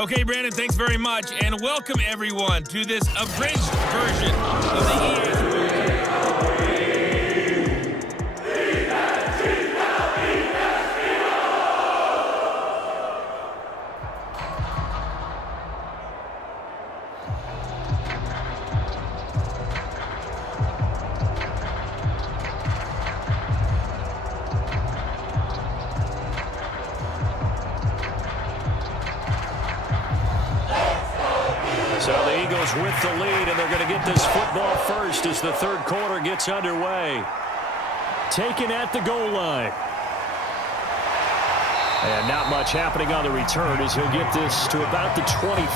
Okay, Brandon, thanks very much, and welcome everyone to this abridged version of the EA. So the Eagles with the lead, and they're going to get this football first as the third quarter gets underway. Taken at the goal line. And not much happening on the return as he'll get this to about the 23.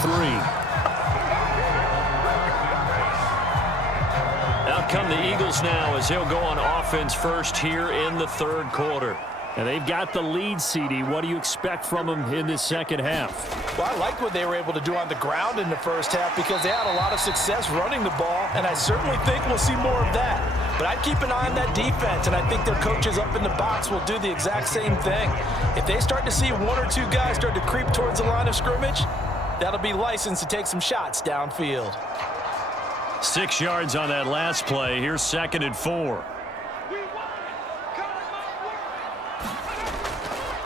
Out come the Eagles now as he'll go on offense first here in the third quarter. And they've got the lead, CD. What do you expect from them in this second half? Well, I like what they were able to do on the ground in the first half because they had a lot of success running the ball, and I certainly think we'll see more of that. But I'd keep an eye on that defense, and I think their coaches up in the box will do the exact same thing. If they start to see one or two guys start to creep towards the line of scrimmage, that'll be licensed to take some shots downfield. 6 yards on that last play. Here's 2nd and 4.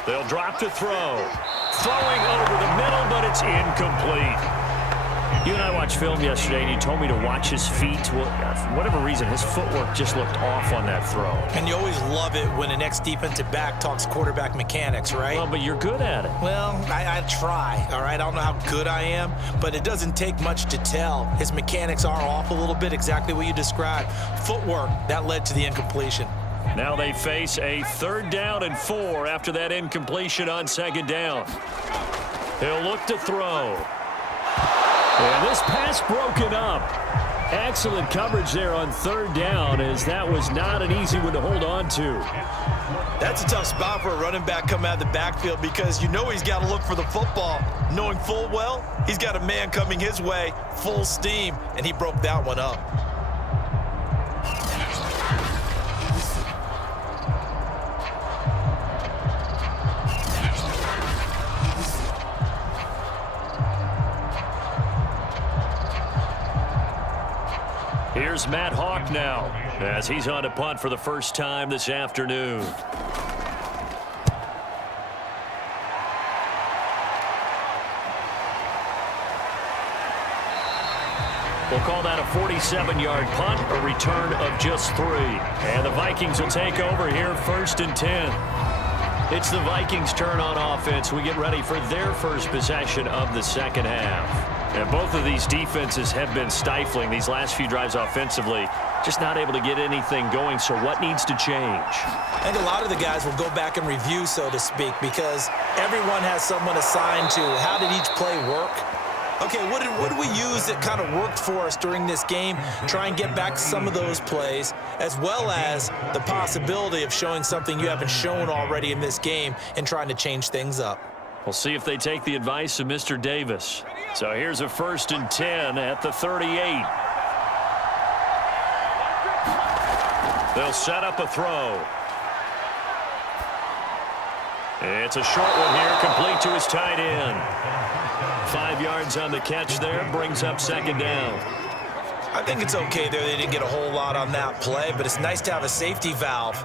They'll drop to throw. Throwing over the middle, but it's incomplete. You and I watched film yesterday, and you told me to watch his feet. Well, for whatever reason, his footwork just looked off on that throw. And you always love it when an ex-defensive back talks quarterback mechanics, right? Well, but you're good at it. Well, I try, all right? I don't know how good I am, but it doesn't take much to tell. His mechanics are off a little bit, exactly what you described. Footwork, that led to the incompletion. Now they face a 3rd down and 4 after that incompletion on 2nd down. He'll look to throw. And this pass broken up. Excellent coverage there on 3rd down, as that was not an easy one to hold on to. That's a tough spot for a running back coming out of the backfield because you know he's got to look for the football, knowing full well he's got a man coming his way, full steam, and he broke that one up. Here's Matt Hawk now as he's on to punt for the first time this afternoon. We'll call that a 47-yard punt, a return of just 3. And the Vikings will take over here 1st and 10. It's the Vikings' turn on offense. We get ready for their first possession of the second half. And both of these defenses have been stifling these last few drives offensively. Just not able to get anything going, so what needs to change? I think a lot of the guys will go back and review, so to speak, because everyone has someone assigned to how did each play work. Okay, what did we use that kind of worked for us during this game? Try and get back some of those plays, as well as the possibility of showing something you haven't shown already in this game and trying to change things up. We'll see if they take the advice of Mr. Davis. So here's a 1st and 10 at the 38. They'll set up a throw. It's a short one here, complete to his tight end. 5 yards on the catch there, brings up 2nd down. I think it's okay there. They didn't get a whole lot on that play, but it's nice to have a safety valve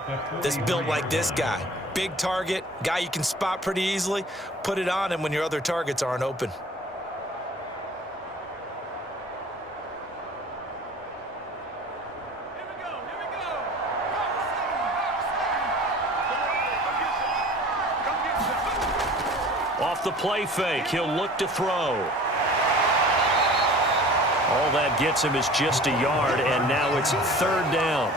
that's built like this guy. Big target, guy you can spot pretty easily. Put it on him when your other targets aren't open. Off the play fake, he'll look to throw. All that gets him is just a yard, and now it's 3rd down.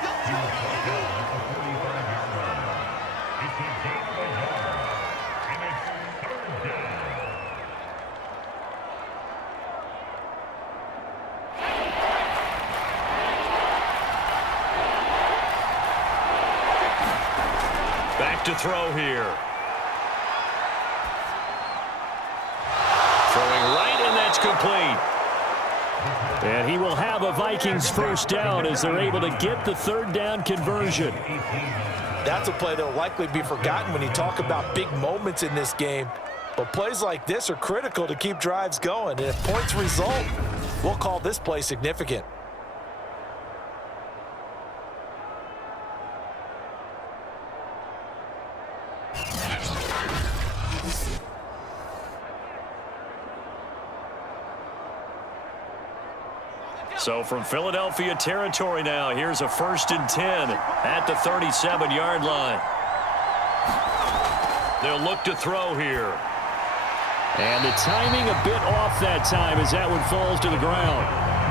Back to throw here. Throwing right, and that's complete. And he will have a Vikings first down as they're able to get the 3rd down conversion. That's a play that will likely be forgotten when you talk about big moments in this game. But plays like this are critical to keep drives going. And if points result, we'll call this play significant. So from Philadelphia territory now, here's a 1st and 10 at the 37-yard line. They'll look to throw here. And the timing a bit off that time as that one falls to the ground.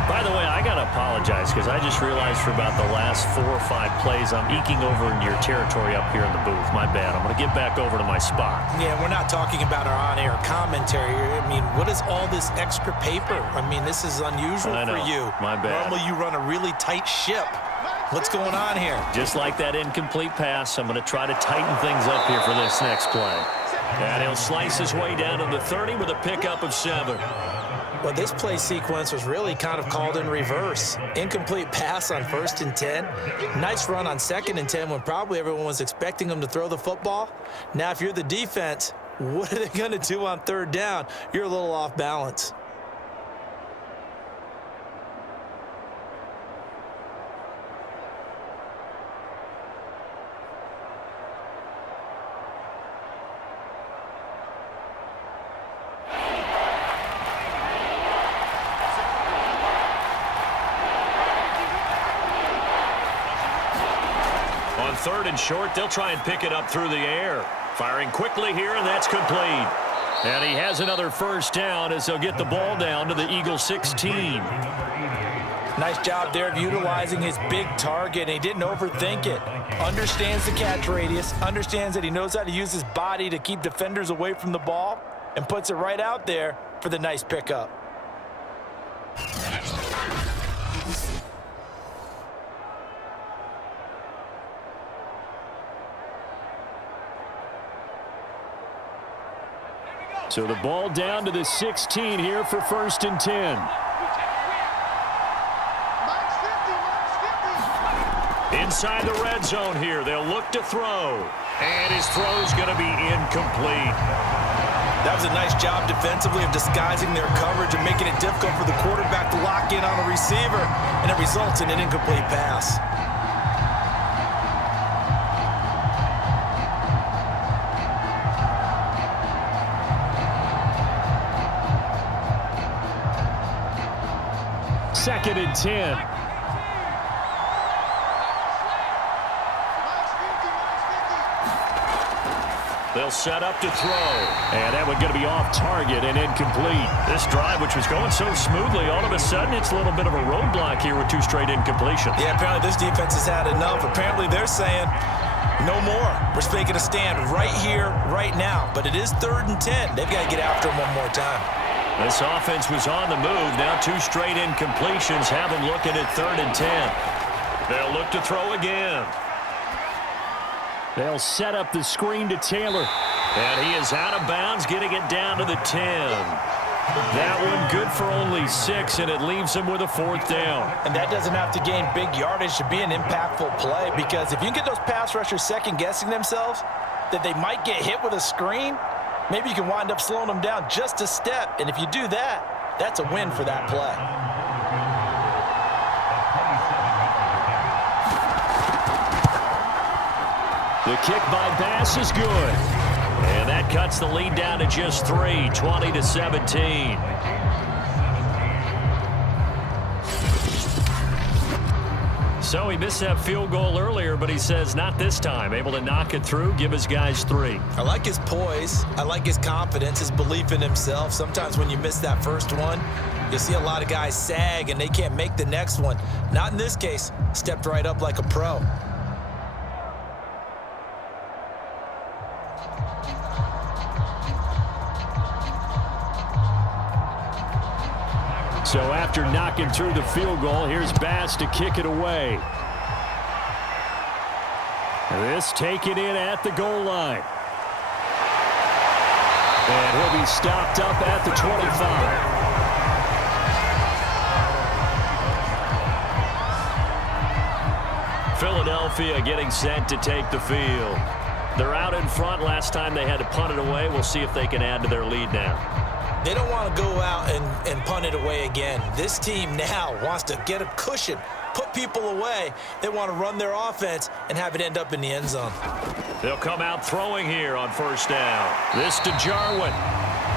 By the way, I got to apologize because I just realized for about the last 4 or 5 plays I'm eking over in your territory up here in the booth. My bad. I'm going to get back over to my spot. Yeah, we're not talking about our on-air commentary. I mean, what is all this extra paper? I mean, this is unusual for you. My bad. Normally you run a really tight ship. What's going on here? Just like that incomplete pass, I'm going to try to tighten things up here for this next play. And he'll slice his way down to the 30 with a pickup of 7. Well, this play sequence was really kind of called in reverse. Incomplete pass on 1st and 10. Nice run on 2nd and 10 when probably everyone was expecting him to throw the football. Now, if you're the defense, what are they going to do on 3rd down? You're a little off balance. On 3rd and short, they'll try and pick it up through the air. Firing quickly here, and that's complete. And he has another 1st down as they'll get the ball down to the Eagle 16. Nice job there of utilizing his big target. He didn't overthink it. Understands the catch radius, understands that he knows how to use his body to keep defenders away from the ball, and puts it right out there for the nice pickup. So the ball down to the 16 here for 1st and 10. Inside the red zone here, they'll look to throw. And his throw's going to be incomplete. That was a nice job defensively of disguising their coverage and making it difficult for the quarterback to lock in on a receiver, and it results in an incomplete pass. Second and 10. They'll set up to throw. And that one going to be off target and incomplete. This drive, which was going so smoothly, all of a sudden it's a little bit of a roadblock here with 2 straight incompletions. Yeah, apparently this defense has had enough. Apparently they're saying, no more. We're making a stand right here, right now. But it is 3rd and 10. They've got to get after him one more time. This offense was on the move. Now 2 straight incompletions have them looking at 3rd and 10. They'll look to throw again. They'll set up the screen to Taylor. And he is out of bounds, getting it down to the 10. That one good for only 6, and it leaves him with a 4th down. And that doesn't have to gain big yardage to be an impactful play, because if you can get those pass rushers second-guessing themselves that they might get hit with a screen, maybe you can wind up slowing them down just a step. And if you do that, that's a win for that play. The kick by Bass is good. And that cuts the lead down to just 3, 20-17. So he missed that field goal earlier, but he says not this time. Able to knock it through, give his guys 3. I like his poise. I like his confidence, his belief in himself. Sometimes when you miss that first one, you'll see a lot of guys sag and they can't make the next one. Not in this case. Stepped right up like a pro. So after knocking through the field goal, here's Bass to kick it away. This taken in at the goal line. And he'll be stopped up at the 25. Philadelphia getting set to take the field. They're out in front. Last time they had to punt it away. We'll see if they can add to their lead now. They don't want to go out and punt it away again. This team now wants to get a cushion, put people away. They want to run their offense and have it end up in the end zone. They'll come out throwing here on first down. This to Jarwin.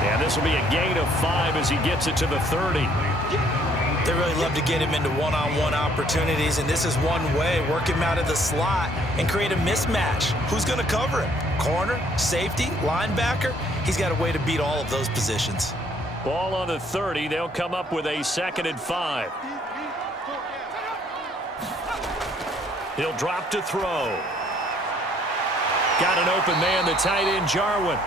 And this will be a gain of 5 as he gets it to the 30. They really love to get him into one-on-one opportunities, and this is one way, work him out of the slot and create a mismatch. Who's going to cover him? Corner, safety, linebacker? He's got a way to beat all of those positions. Ball on the 30. They'll come up with a 2nd and 5. He'll drop to throw. Got an open man, the tight end, Jarwin.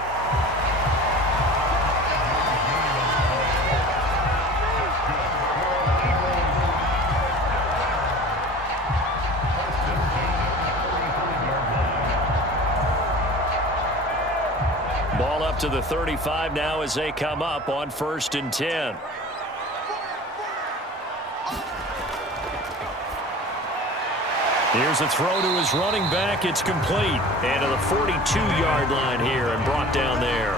Ball up to the 35 now as they come up on 1st and 10. Here's a throw to his running back. It's complete. And to the 42-yard line here and brought down there.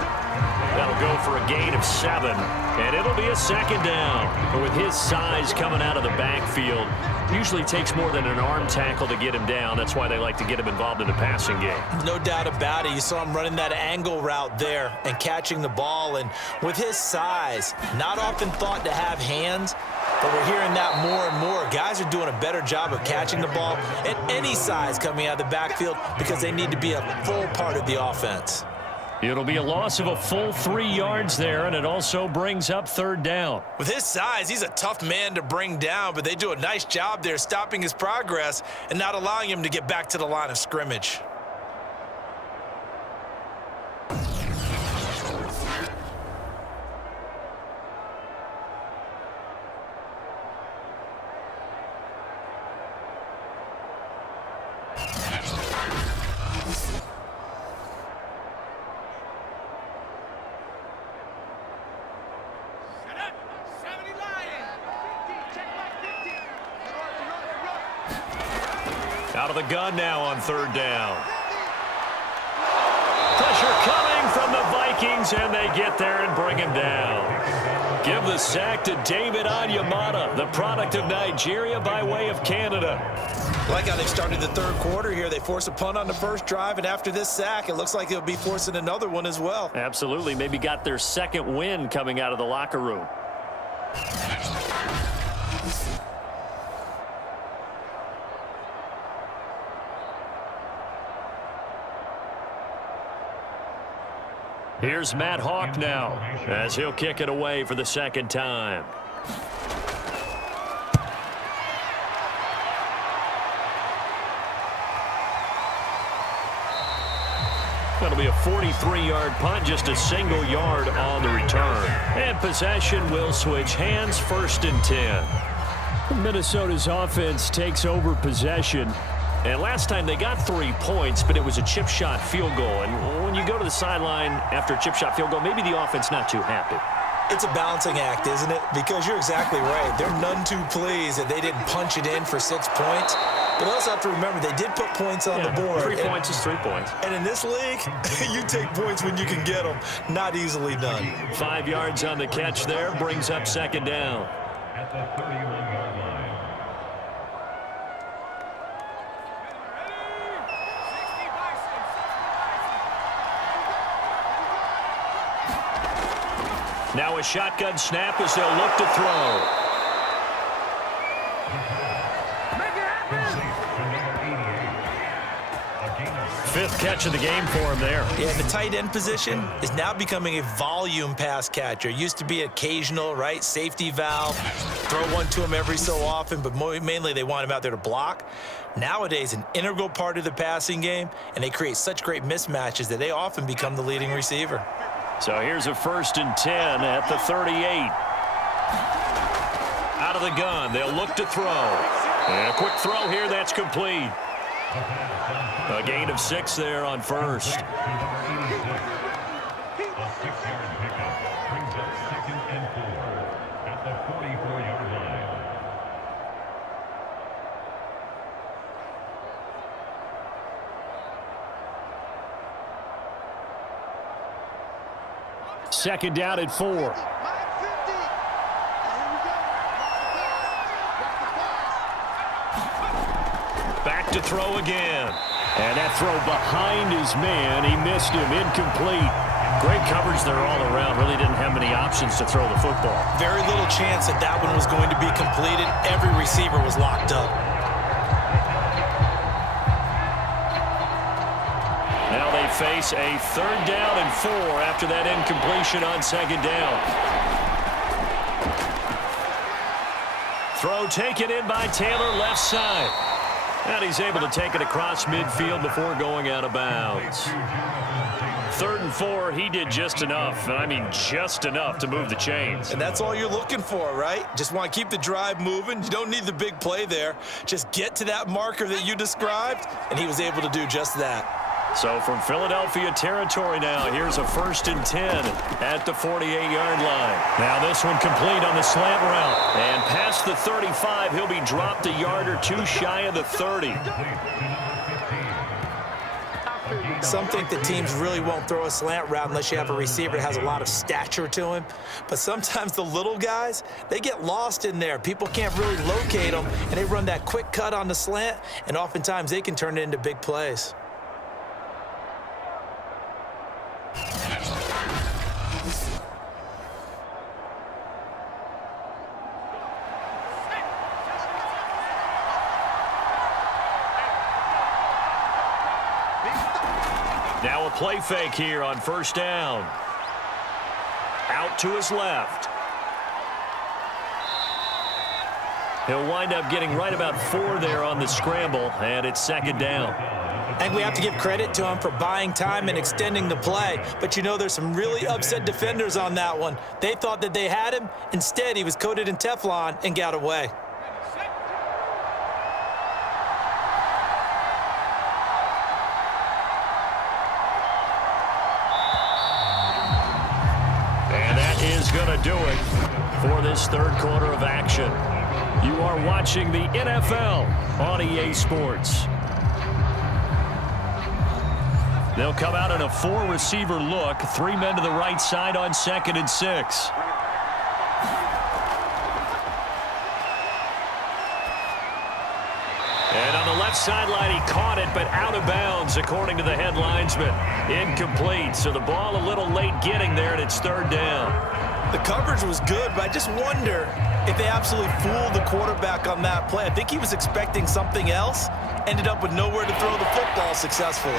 That'll go for a gain of 7. And it'll be a 2nd down. But with his size coming out of the backfield, usually takes more than an arm tackle to get him down. That's why they like to get him involved in the passing game. No doubt about it. You saw him running that angle route there and catching the ball. And with his size, not often thought to have hands, but we're hearing that more and more. Guys are doing a better job of catching the ball at any size coming out of the backfield because they need to be a full part of the offense. It'll be a loss of a full 3 yards there, and it also brings up 3rd down. With his size, he's a tough man to bring down, but they do a nice job there stopping his progress and not allowing him to get back to the line of scrimmage. Out of the gun now on 3rd down. Pressure coming from the Vikings, and they get there and bring him down. Give the sack to David Onyemata, the product of Nigeria by way of Canada. Like how they started the 3rd quarter here. They force a punt on the 1st drive, and after this sack, it looks like they'll be forcing another one as well. Absolutely. Maybe got their 2nd win coming out of the locker room. Here's Matt Hawk now as he'll kick it away for the 2nd time. That'll be a 43-yard punt, just a single yard on the return. And possession will switch hands, 1st and 10. Minnesota's offense takes over possession. And last time they got 3 points, but it was a chip shot field goal. And when you go to the sideline after a chip shot field goal, maybe the offense not too happy. It's a balancing act, isn't it? Because you're exactly right. They're none too pleased that they didn't punch it in for 6 points. But also have to remember, they did put points on the board. 3 points is 3 points. And in this league, you take points when you can get them. Not easily done. 5 yards on the catch there, brings up 2nd down. At the 31-yard line. Now a shotgun snap as they'll look to throw. Fifth catch of the game for him there. Yeah, the tight end position is now becoming a volume pass catcher. Used to be occasional, right? Safety valve. Throw one to him every so often, but mainly they want him out there to block. Nowadays, an integral part of the passing game, and they create such great mismatches that they often become the leading receiver. So here's a 1st and 10 at the 38. Out of the gun, they'll look to throw. And a quick throw here, that's complete. A gain of 6 there on 1st. A 6-yard pickup brings up 2nd and 4 at the 44-yard line. second down at 4. Back to throw again. And that throw behind his man. He missed him. Incomplete. Great coverage there all around. Really didn't have many options to throw the football. Very little chance that that one was going to be completed. Every receiver was locked up. Now they face a 3rd down and 4 after that incompletion on 2nd down. Throw taken in by Taylor, left side. And he's able to take it across midfield before going out of bounds. 3rd and 4, he did just enough, and I mean just enough to move the chains. And that's all you're looking for, right? Just want to keep the drive moving. You don't need the big play there. Just get to that marker that you described, and he was able to do just that. So from Philadelphia territory now, here's a 1st and 10 at the 48-yard line. Now this one complete on the slant route. And past the 35, he'll be dropped a yard or 2 shy of the 30. Some think that teams really won't throw a slant route unless you have a receiver that has a lot of stature to him. But sometimes the little guys, they get lost in there. People can't really locate them, and they run that quick cut on the slant, and oftentimes they can turn it into big plays. Now a play fake here on 1st down. Out to his left. He'll wind up getting right about 4 there on the scramble, and it's 2nd down. I think we have to give credit to him for buying time and extending the play. But, you know, there's some really upset defenders on that one. They thought that they had him. Instead, he was coated in Teflon and got away. And that is going to do it for this 3rd quarter of action. You are watching the NFL on EA Sports. They'll come out in a 4-receiver look. 3 men to the right side on 2nd and 6. And on the left sideline, he caught it, but out of bounds, according to the head linesman. Incomplete, so the ball a little late getting there, and it's 3rd down. The coverage was good, but I just wonder if they absolutely fooled the quarterback on that play. I think he was expecting something else, ended up with nowhere to throw the football successfully.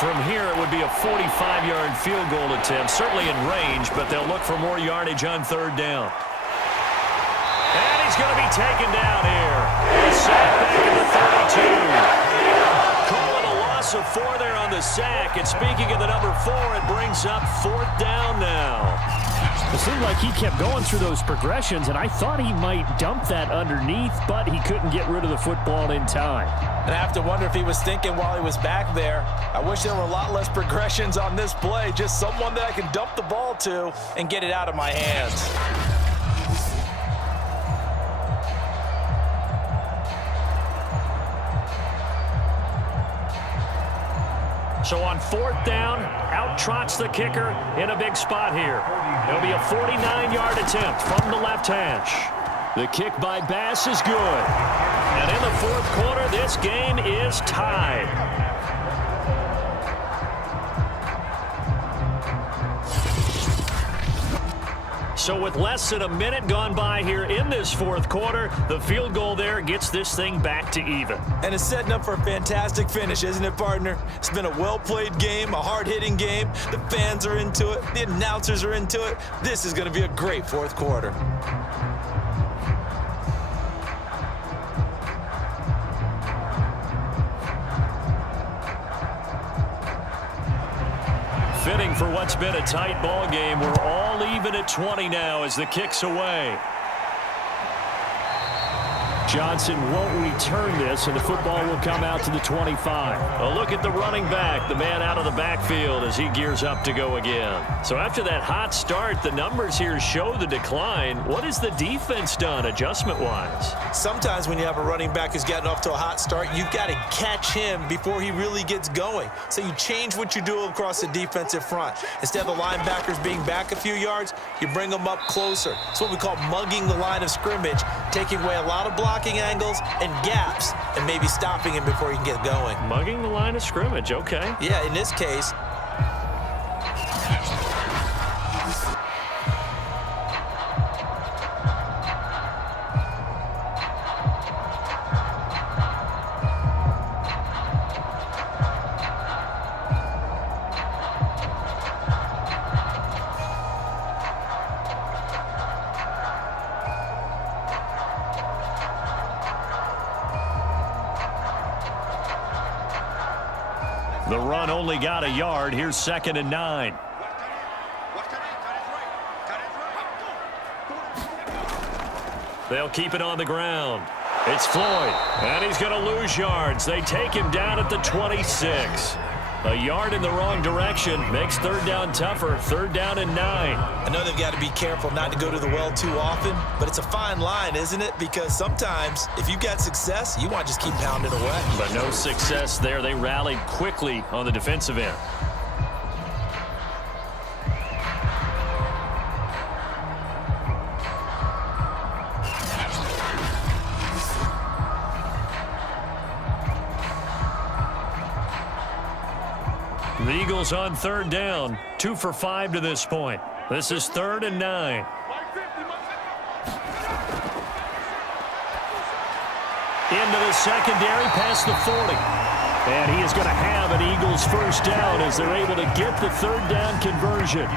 From here, it would be a 45-yard field goal attempt, certainly in range, but they'll look for more yardage on 3rd down. And he's going to be taken down here. Sack back at the 32. Calling a loss of 4 there on the sack. And speaking of the number 4, it brings up 4th down now. It seemed like he kept going through those progressions, and I thought he might dump that underneath, but he couldn't get rid of the football in time. And I have to wonder if he was thinking while he was back there, I wish there were a lot less progressions on this play, just someone that I can dump the ball to and get it out of my hands. So on 4th down, out trots the kicker in a big spot here. It'll be a 49-yard attempt from the left hash. The kick by Bass is good. And in the 4th quarter, this game is tied. So with less than a minute gone by here in this 4th quarter, the field goal there gets this thing back to even. And it's setting up for a fantastic finish, isn't it, partner? It's been a well-played game, a hard-hitting game. The fans are into it. The announcers are into it. This is going to be a great 4th quarter. Fitting for what's been a tight ball game. We're all even at 20 now as the kick's away. Johnson won't return this, and the football will come out to the 25. A look at the running back, the man out of the backfield as he gears up to go again. So after that hot start, the numbers here show the decline. What has the defense done adjustment-wise? Sometimes when you have a running back who's getting off to a hot start, you've got to catch him before he really gets going. So you change what you do across the defensive front. Instead of the linebackers being back a few yards, you bring them up closer. It's what we call mugging the line of scrimmage, taking away a lot of blocking angles and gaps and maybe stopping him before he can get going. Mugging the line of scrimmage, okay. Yeah, in this case. The run only got a yard. Here's 2nd and 9. They'll keep it on the ground. It's Floyd, and he's going to lose yards. They take him down at the 26. A yard in the wrong direction makes 3rd down tougher. 3rd down and 9. I know they've got to be careful not to go to the well too often, but it's a fine line, isn't it? Because sometimes if you've got success, you want to just keep pounding away. But no success there. They rallied quickly on the defensive end. The Eagles on 3rd down, 2 for 5 to this point. This is 3rd and 9. Into the secondary, past the 40. And he is going to have an Eagles 1st down as they're able to get the 3rd down conversion.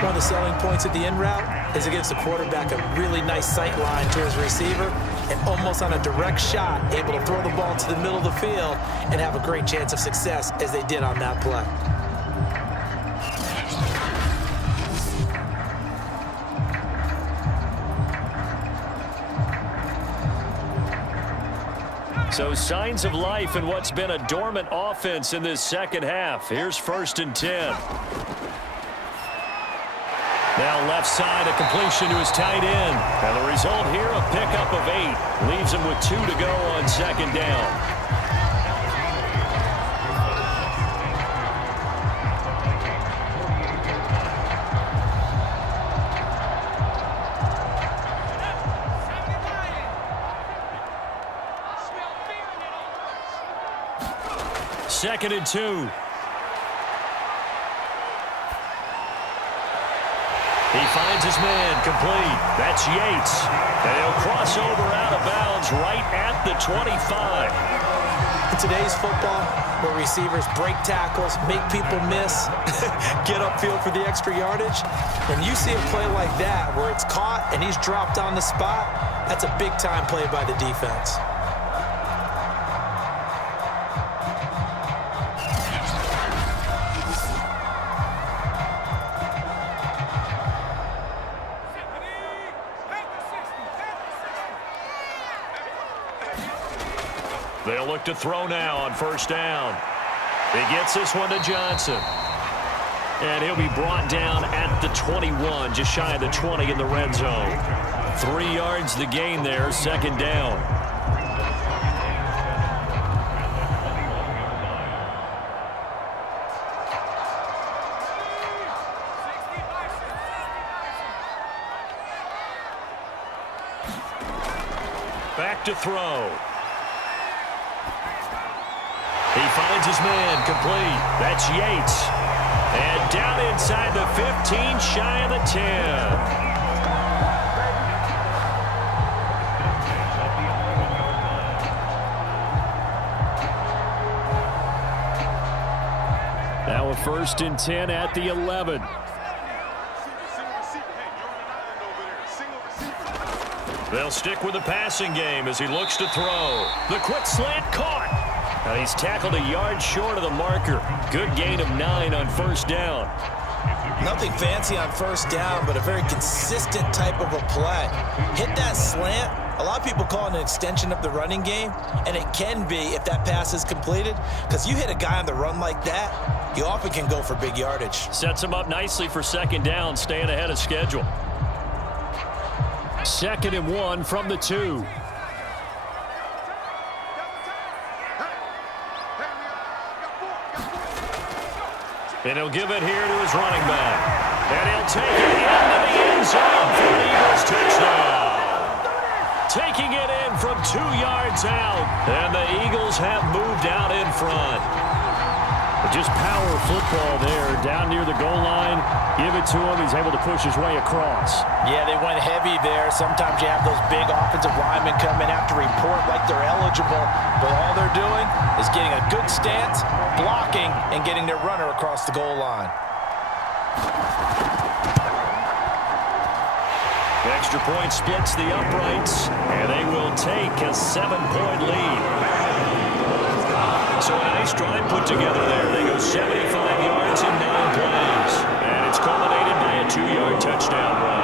One of the selling points at the end route is it gives the quarterback a really nice sight line to his receiver and almost on a direct shot able to throw the ball into the middle of the field and have a great chance of success as they did on that play. So signs of life in what's been a dormant offense in this second half. Here's 1st and 10. Now left side, a completion to his tight end. And the result here, a pickup of 8. Leaves him with 2 to go on 2nd down. Second and 2. He finds his man, complete. That's Yates. And he'll cross over out of bounds right at the 25. In today's football, where receivers break tackles, make people miss, get upfield for the extra yardage, when you see a play like that where it's caught and he's dropped on the spot, that's a big-time play by the defense. They'll look to throw now on 1st down. He gets this one to Johnson. And he'll be brought down at the 21, just shy of the 20 in the red zone. 3 yards the gain there, 2nd down. Back to throw. He finds his man, complete. That's Yates. And down inside the 15, shy of the 10. Now a 1st and 10 at the 11. They'll stick with the passing game as he looks to throw. The quick slant caught. Now he's tackled a yard short of the marker. Good gain of 9 on 1st down. Nothing fancy on first down, but a very consistent type of a play. Hit that slant. A lot of people call it an extension of the running game, and it can be if that pass is completed, because you hit a guy on the run like that, you often can go for big yardage. Sets him up nicely for second down, staying ahead of schedule. 2nd and 1 from the 2. And he'll give it here to his running back. And he'll take it into the end zone for an Eagles touchdown. Taking it in from 2 yards out. And the Eagles have moved out in front. Just power football there, down near the goal line. Give it to him. He's able to push his way across. Yeah, they went heavy there. Sometimes you have those big offensive linemen come in, have to report like they're eligible, but all they're doing is getting a good stance, blocking, and getting their runner across the goal line. Extra point splits the uprights, and they will take a 7-point lead. So a nice drive put together there. They go 75 yards in 9 plays. And it's culminated by a 2-yard touchdown run.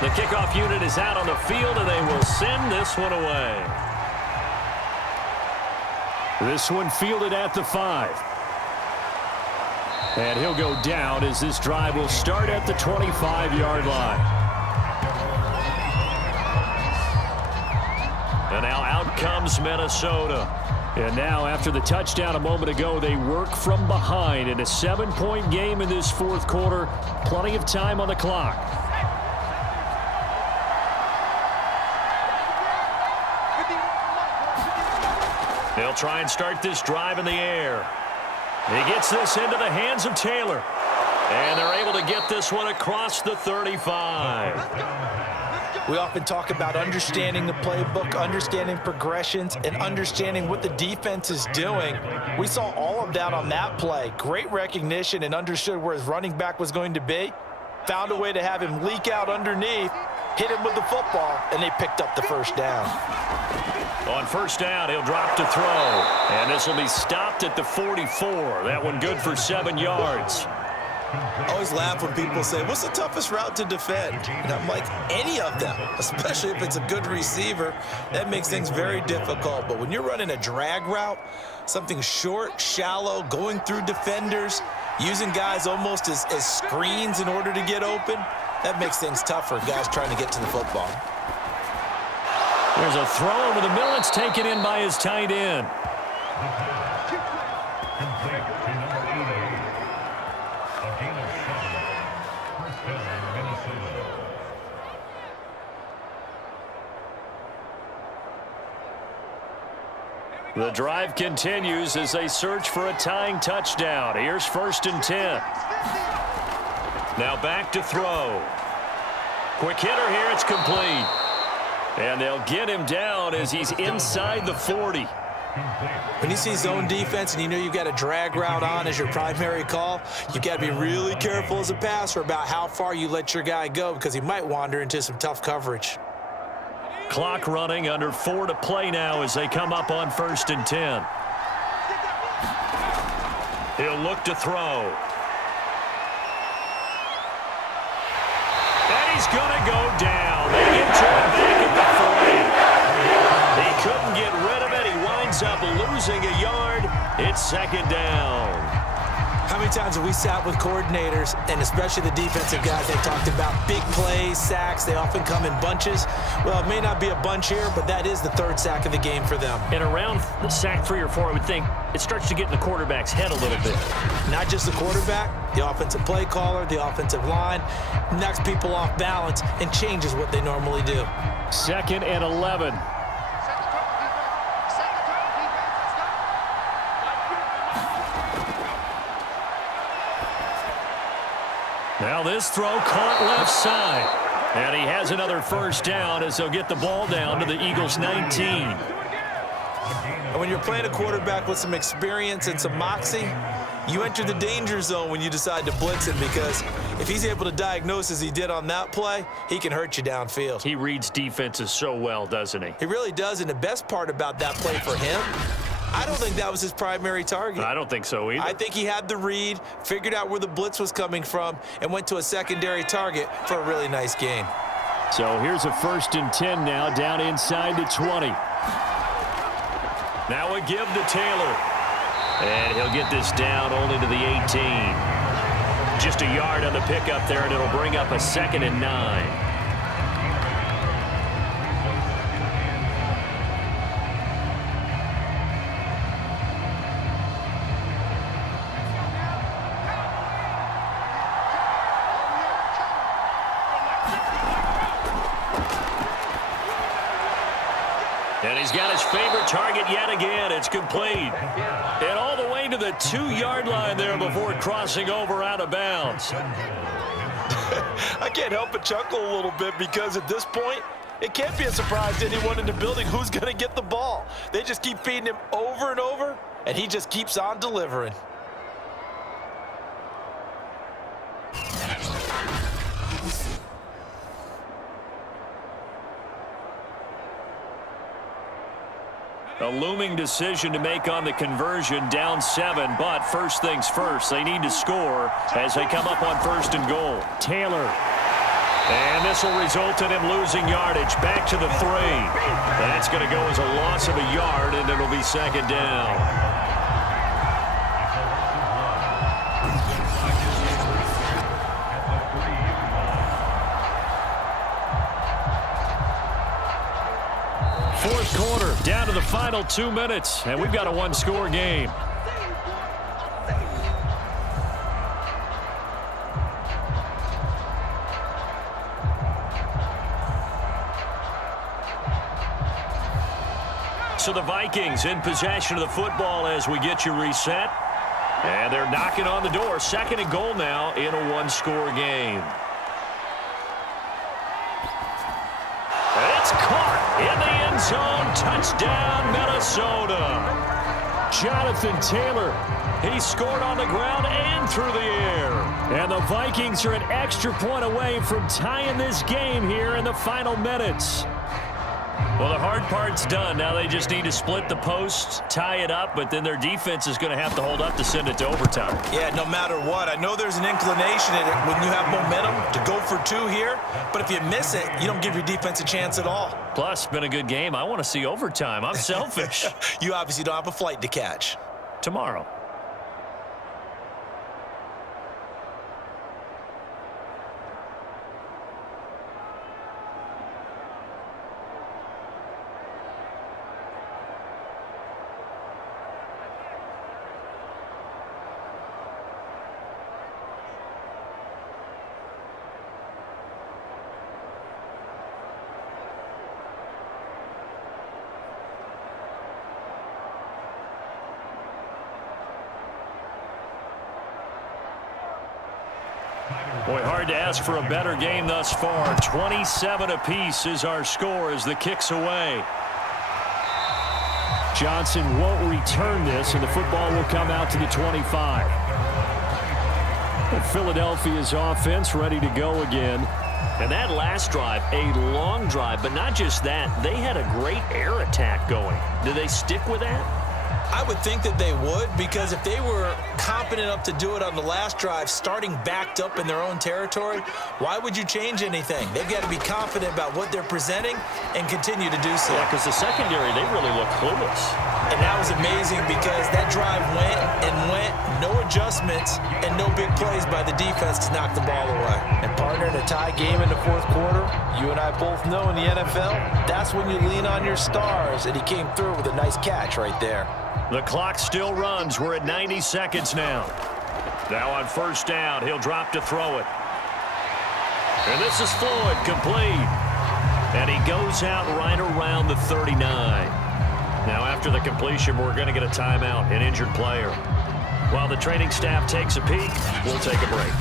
The kickoff unit is out on the field, and they will send this one away. This one fielded at the 5. And he'll go down as this drive will start at the 25-yard line. And now out comes Minnesota. And now, after the touchdown a moment ago, they work from behind in a 7-point game in this 4th quarter. Plenty of time on the clock. They'll try and start this drive in the air. He gets this into the hands of Taylor. And they're able to get this one across the 35. We often talk about understanding the playbook, understanding progressions, and understanding what the defense is doing. We saw all of that on that play. Great recognition and understood where his running back was going to be. Found a way to have him leak out underneath, hit him with the football, and they picked up the first down. On first down, he'll drop to throw. And this will be stopped at the 44. That one good for 7 yards. I always laugh when people say, what's the toughest route to defend? And I'm like, any of them, especially if it's a good receiver. That makes things very difficult. But when you're running a drag route, something short, shallow, going through defenders, using guys almost as screens in order to get open, that makes things tougher, guys trying to get to the football. There's a throw over the middle. It's taken in by his tight end. The drive continues as they search for a tying touchdown. Here's 1st and 10. Now back to throw. Quick hitter here. It's complete. And they'll get him down as he's inside the 40. When you see zone defense and you know you've got a drag route on as your primary call, you've got to be really careful as a passer about how far you let your guy go because he might wander into some tough coverage. Clock running, under 4 to play now as they come up on 1st and 10. He'll look to throw. And he's going to go down. They get to him back at the 40. He couldn't get rid of it. He winds up losing a yard. It's 2nd down. How many times have we sat with coordinators, and especially the defensive guys, they talked about big plays, sacks. They often come in bunches. Well, it may not be a bunch here, but that is the 3rd sack of the game for them. And around the sack 3 or 4, I would think it starts to get in the quarterback's head a little bit. Not just the quarterback, the offensive play caller, the offensive line, knocks people off balance and changes what they normally do. 2nd and 11. Now Now this throw caught left side. And he has another first down as they'll get the ball down to the Eagles' 19. And when you're playing a quarterback with some experience and some moxie, you enter the danger zone when you decide to blitz him, because if he's able to diagnose as he did on that play, he can hurt you downfield. He reads defenses so well, doesn't he? He really does, and the best part about that play for him, I don't think that was his primary target. I don't think so either. I think he had the read, figured out where the blitz was coming from, and went to a secondary target for a really nice gain. So here's a 1st and 10 now, down inside the 20. Now a give to Taylor. And he'll get this down only to the 18. Just a yard on the pickup there, and it'll bring up a 2nd and 9. And he's got his favorite target yet again. It's complete. And all the way to the 2-yard line there before crossing over out of bounds. I can't help but chuckle a little bit, because at this point, it can't be a surprise to anyone in the building who's going to get the ball. They just keep feeding him over and over, and he just keeps on delivering. A looming decision to make on the conversion, down 7, but first things first, they need to score as they come up on 1st and goal. Taylor. And this will result in him losing yardage back to the 3. That's going to go as a loss of a yard, and it'll be 2nd down. Fourth quarter, down to the final 2 minutes, and we've got a 1-score game. So the Vikings in possession of the football as we get you reset. And they're knocking on the door. 2nd and goal now in a 1-score game. It's caught in the end zone. Touchdown, Minnesota. Jonathan Taylor. He scored on the ground and through the air. And the Vikings are an extra point away from tying this game here in the final minutes. Well, the hard part's done. Now they just need to split the posts, tie it up, but then their defense is going to have to hold up to send it to overtime. Yeah, no matter what. I know there's an inclination in it when you have momentum to go for 2 here, but if you miss it, you don't give your defense a chance at all. Plus, been a good game. I want to see overtime. I'm selfish. You obviously don't have a flight to catch. Tomorrow. Boy, hard to ask for a better game thus far. 27 apiece is our score as the kick's away. Johnson won't return this, and the football will come out to the 25. And Philadelphia's offense ready to go again. And that last drive, a long drive, but not just that. They had a great air attack going. Do they stick with that? I would think that they would, because if they were competent enough to do it on the last drive, starting backed up in their own territory, why would you change anything? They've got to be confident about what they're presenting and continue to do so. Yeah, because the secondary, they really look clueless. And that was amazing, because that drive went and went, no adjustments, and no big plays by the defense to knock the ball away. And partner, in a tie game in the fourth quarter, you and I both know in the NFL, that's when you lean on your stars, and he came through with a nice catch right there. The clock still runs. We're at 90 seconds now. Now on first down, he'll drop to throw it. And this is Floyd, complete. And he goes out right around the 39. Now after the completion, we're going to get a timeout, an injured player. While the training staff takes a peek, we'll take a break.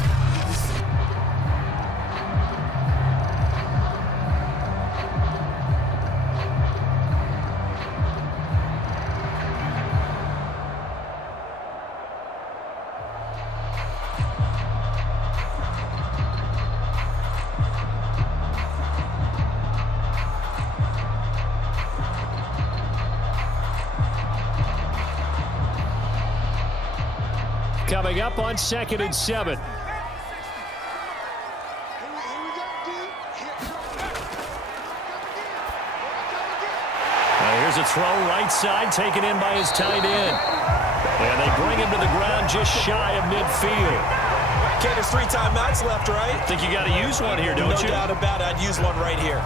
coming up on 2nd and 7. Here's a throw right side taken in by his tight end. And they bring him to the ground just shy of midfield. Okay, there's 3 timeouts left, right? I think you got to use one here, don't you? No doubt about it. I'd use one right here.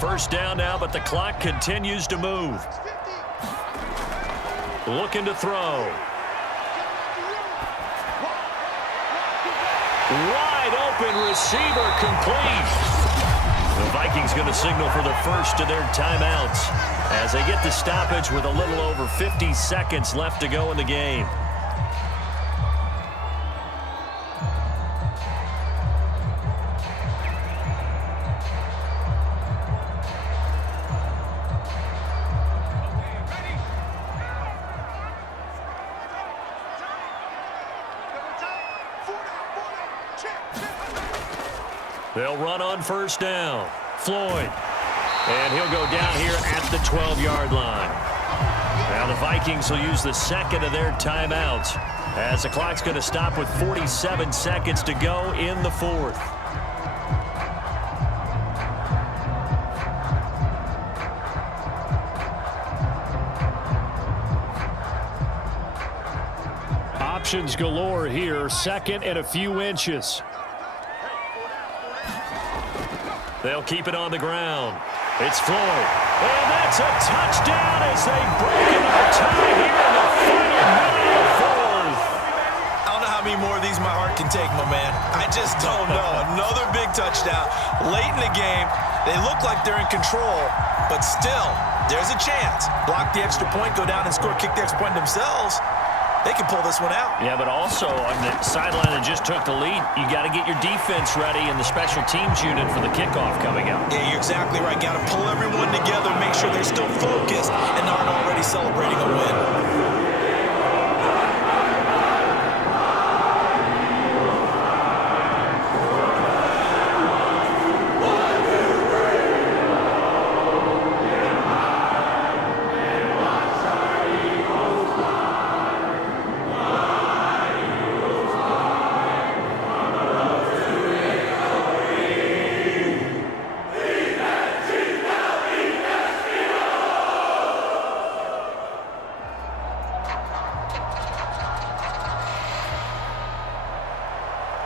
First down now, but the clock continues to move. Looking to throw. Wide open receiver complete. The Vikings going to signal for the first of their timeouts as they get the stoppage with a little over 50 seconds left to go in the game. They'll run on first down. Floyd. And he'll go down here at the 12-yard line. Now the Vikings will use the second of their timeouts as the clock's going to stop with 47 seconds to go in the fourth. Options galore here. 2nd and a few inches. They'll keep it on the ground. It's Floyd. And that's a touchdown as they break another tie here in the final minute of the fourth. I don't know how many more of these my heart can take, my man. I just don't know. Another big touchdown. Late in the game, they look like they're in control, but still, there's a chance. Block the extra point, go down and score, kick the extra point themselves. They can pull this one out. Yeah, but also on the sideline that just took the lead, you got to get your defense ready and the special teams unit for the kickoff coming up. Yeah, you're exactly right. Got to pull everyone together, make sure they're still focused and aren't already celebrating a win.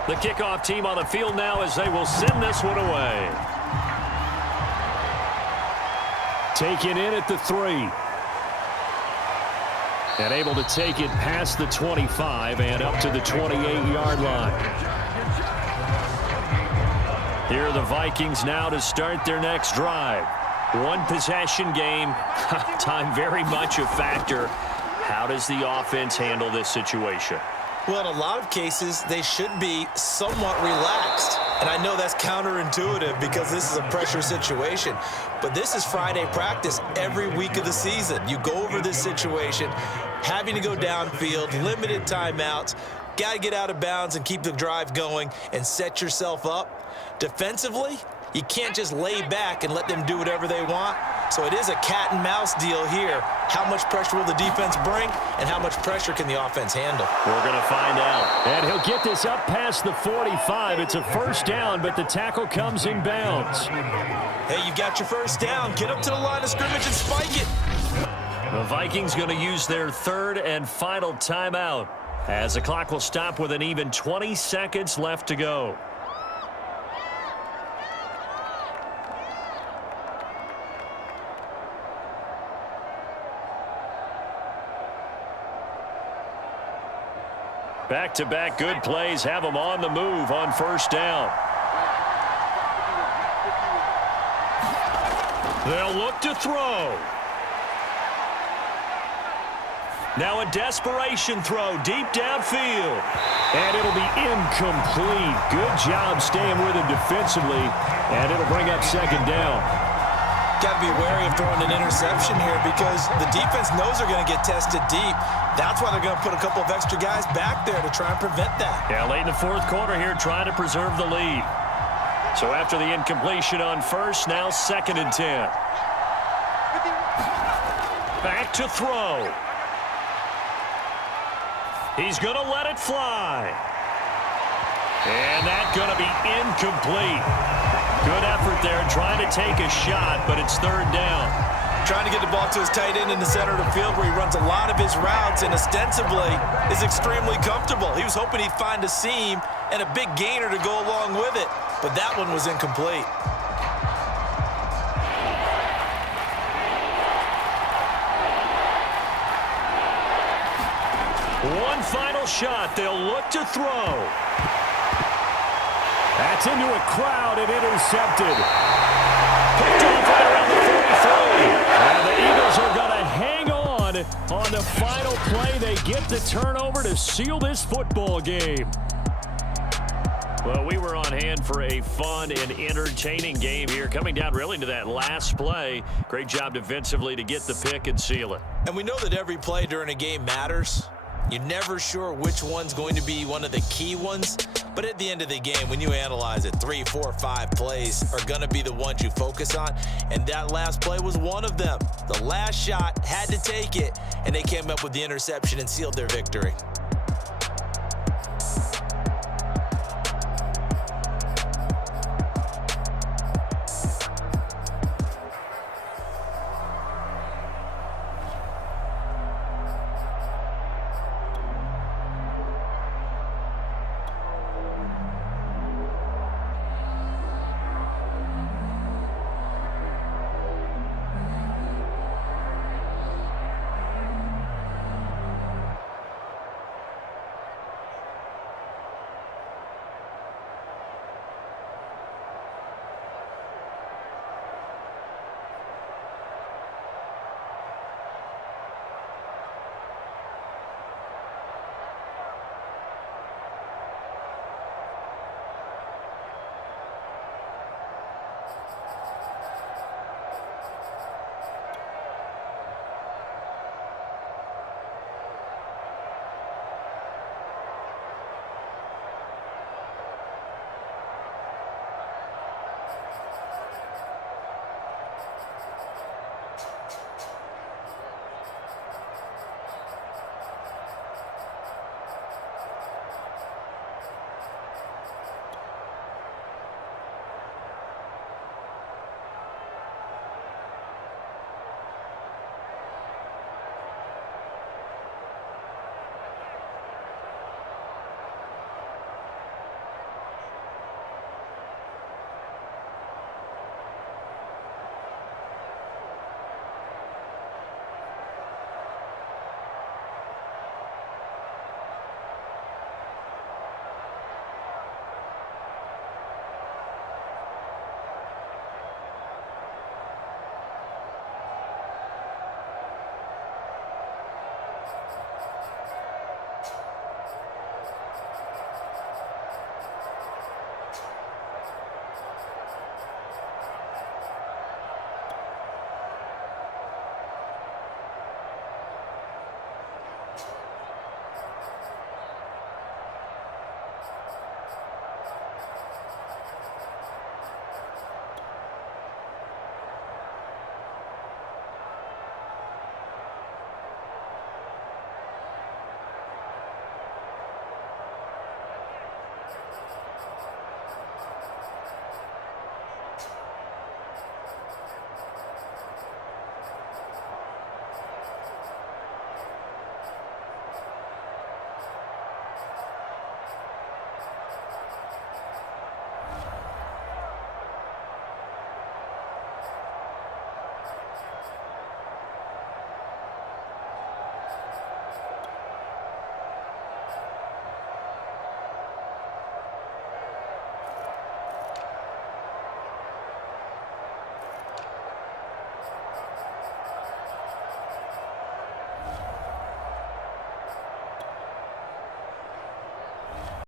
The kickoff team on the field now as they will send this one away. Taken in at the 3. And able to take it past the 25 and up to the 28-yard line. Here are the Vikings now to start their next drive. One possession game. Time very much a factor. How does the offense handle this situation? Well, in a lot of cases, they should be somewhat relaxed. And I know that's counterintuitive because this is a pressure situation. But this is Friday practice every week of the season. You go over this situation, having to go downfield, limited timeouts, got to get out of bounds and keep the drive going and set yourself up. Defensively, you can't just lay back and let them do whatever they want. So it is a cat and mouse deal here. How much pressure will the defense bring and how much pressure can the offense handle? We're going to find out. And he'll get this up past the 45. It's a first down, but the tackle comes in bounds. Hey, you got your first down. Get up to the line of scrimmage and spike it. The Vikings going to use their third and final timeout as the clock will stop with an even 20 seconds left to go. Back-to-back good plays have them on the move on first down. They'll look to throw. Now a desperation throw deep downfield. And it'll be incomplete. Good job staying with him defensively. And it'll bring up second down. Got to be wary of throwing an interception here because the defense knows they're going to get tested deep. That's why they're going to put a couple of extra guys back there to try and prevent that. Yeah, late in the fourth quarter here, trying to preserve the lead. So after the incompletion on first, now 2nd and 10. Back to throw. He's going to let it fly. And that's going to be incomplete. Good effort there trying to take a shot, but it's third down. Trying to get the ball to his tight end in the center of the field where he runs a lot of his routes and ostensibly is extremely comfortable. He was hoping he'd find a seam and a big gainer to go along with it, but that one was incomplete. One final shot. They'll look to throw. That's into a crowd and intercepted. Picked off right around the 33. And the Eagles are going to hang on the final play. They get the turnover to seal this football game. Well, we were on hand for a fun and entertaining game here. Coming down really to that last play. Great job defensively to get the pick and seal it. And we know that every play during a game matters. You're never sure which one's going to be one of the key ones. But at the end of the game, when you analyze it, 3, 4, 5 plays are going to be the ones you focus on. And that last play was one of them. The last shot had to take it, and they came up with the interception and sealed their victory.